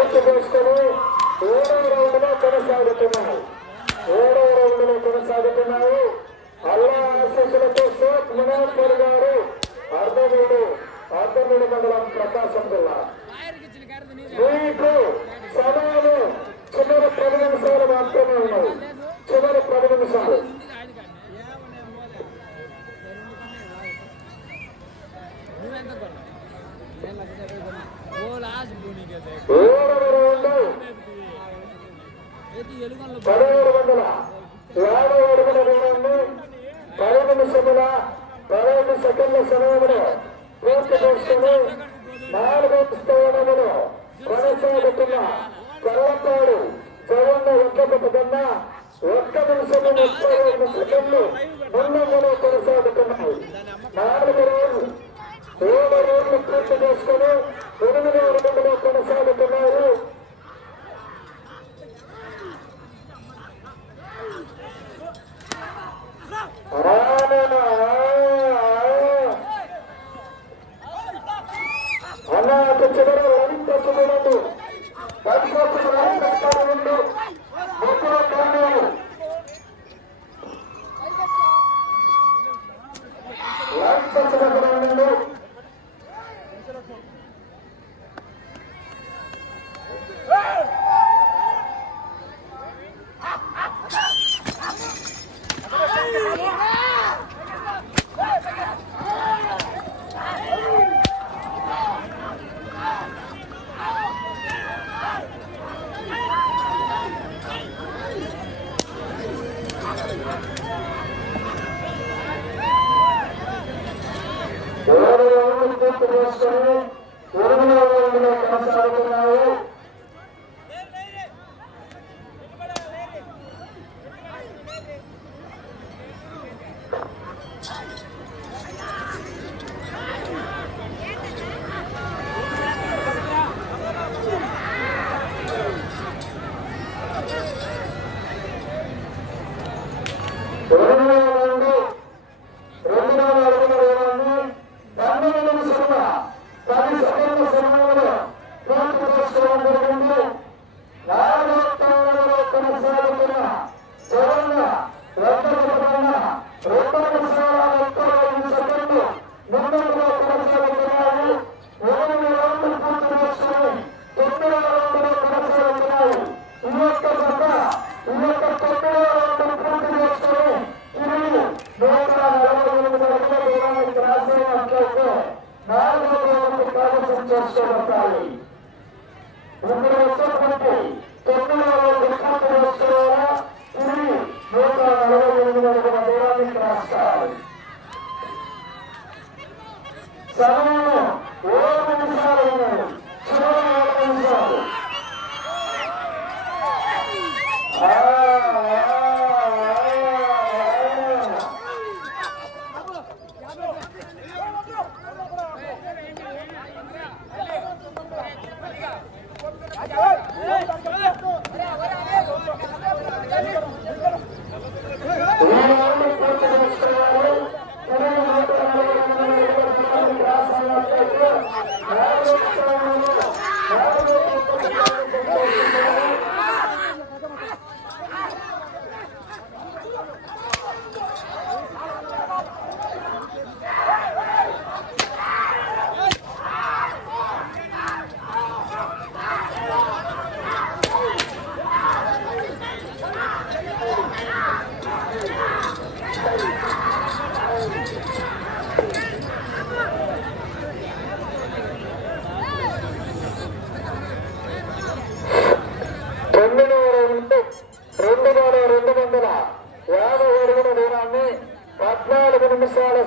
పూర్తి చేసుకుని 7వ రౌండ్లో కొనసాగుతున్నాయి. అల్లా ఆశీస్సులతో షేక్ మునాఫర్ గారు అర్ధవీడు మండలం ప్రకాశం జిల్లా. మీకు సమయాలు చివరి 10 నిమిషాలు మాత్రమే ఉన్నాయి. చివరి 10 నిమిషాలు. 1750 అడుగుల దూరాన్ని 10 నిమిషముల 15 సెకండ్ల సమయంలో పూర్తి చేసుకుని 4వ స్థానంలో కొనసాగుతున్న కర్లపాడు జగన్న ఒక్కపతి కన్నా 1 నిమిషము 32 సెకండ్లు ముందంజలో కొనసాగుతున్నాయి. 4 రౌండ్లు 7 రౌండ్లు పూర్తి చేసుకుని 8వ రౌండ్లో కొనసాగుతున్నారు. అన్నట్టు చివరి రవించ చూడండి. 10 రవించు ముగ్గురు కారణాలు రవించండి. కొనసాగుతున్నాయి.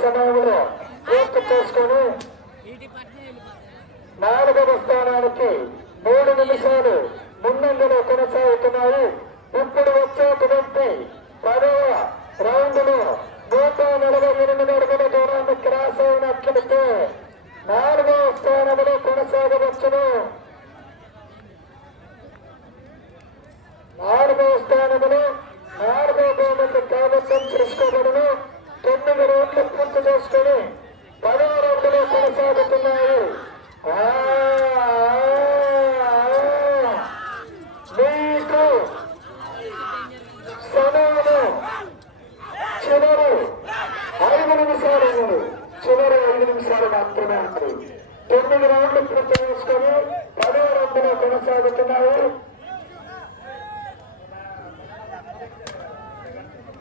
సమయంలో పూర్తి చేసుకుని 4వ స్థానానికి 3 నిమిషాలు ముందంజలో కొనసాగుతున్నాయి. ఇప్పుడు వచ్చేటువంటి 10వ రౌండ్లో 148 అడుగుల దూరాన్ని క్రాస్ అయినట్లయితే 4వ స్థానంలో కొనసాగవచ్చును. 4వ స్థానంలో 4వ బహుమతి కైవసం చేసుకోబడును. 9 రౌండ్లు పూర్తి చేసుకుని 10వ రౌండ్లో కొనసాగుతున్నాయి. కొనసాగుతున్నాయి.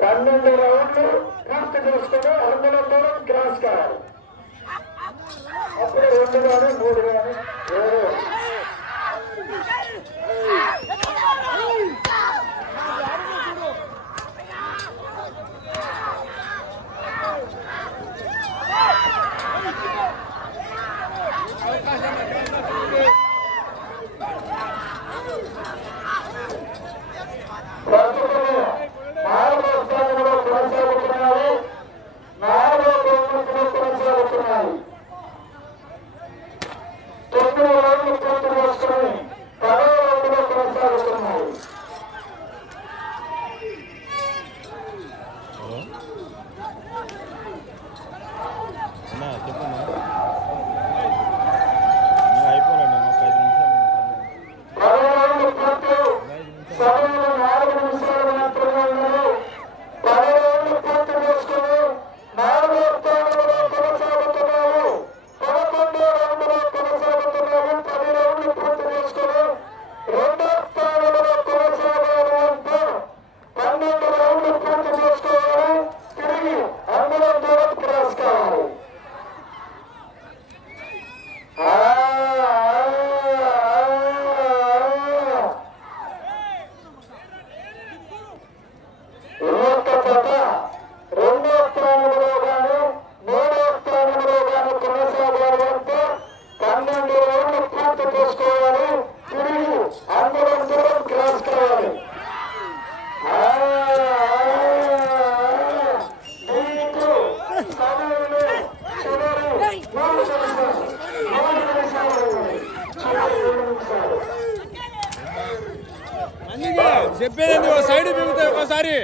12 రౌండ్లు పూర్తి చేసుకుని అంగుళం దూరం క్రాస్ కావాలి. అప్పుడు 2 కానీ 3 కానీ 7 చెప్పేది సైడ్ పెరుగుతాయి ఒకసారి.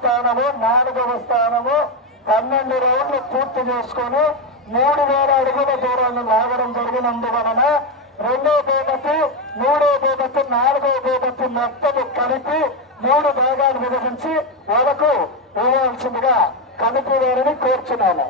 స్థానము 4వ స్థానము 12 రౌండ్లు పూర్తి చేసుకుని 3000 అడుగుల దూరాన్ని లాగడం జరిగినందువలన 2వ బహుమతి 3వ బహుమతి 4వ బహుమతి మొత్తం కలిపి 3 భాగాలు విభజించి వాళ్ళకు ఇవ్వాల్సిందిగా కమిటీ వారిని కోరుచున్నాను.